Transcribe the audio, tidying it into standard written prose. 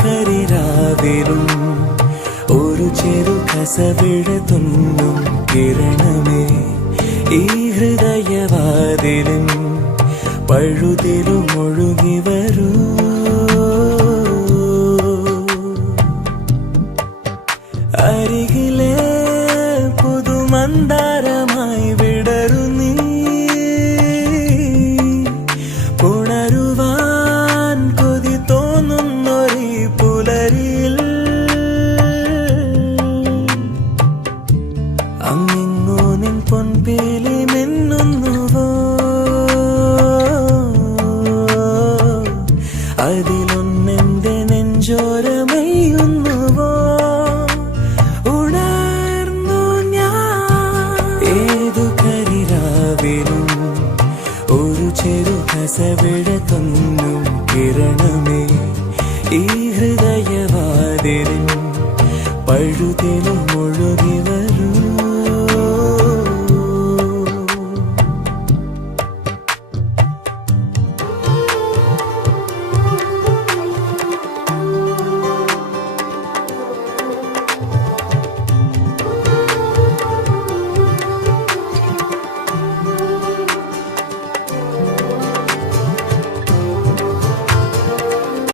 കരിരാവിലും ഒരു ചെറു കസവിട തുന്നും കിരണമേ ഈ ഹൃദയവാതിലും പഴുതിലും ഒഴുകി വരൂ. അരികിലെ പുതുമന്ദാരമായി വിടരു നീ, പുണരുവാൻ കൊതി തോന്നുന്നൊരീ പുലരിയിൽ അങ്ങിങ്ങോ നിൻ പൊൻപേലി മിന്നുന്നുവോ, അതിലൊന്നെന്റെ നെഞ്ചോരമയുന്നുവോ. ഉണർന്നു ഞാൻ ഏതു കരിരാവിലും ഒരു ചെറു കസവിട തുന്നും കിരണമേ ഈ ഹൃദയവാതിലും പഴുതിലും ഒഴുകി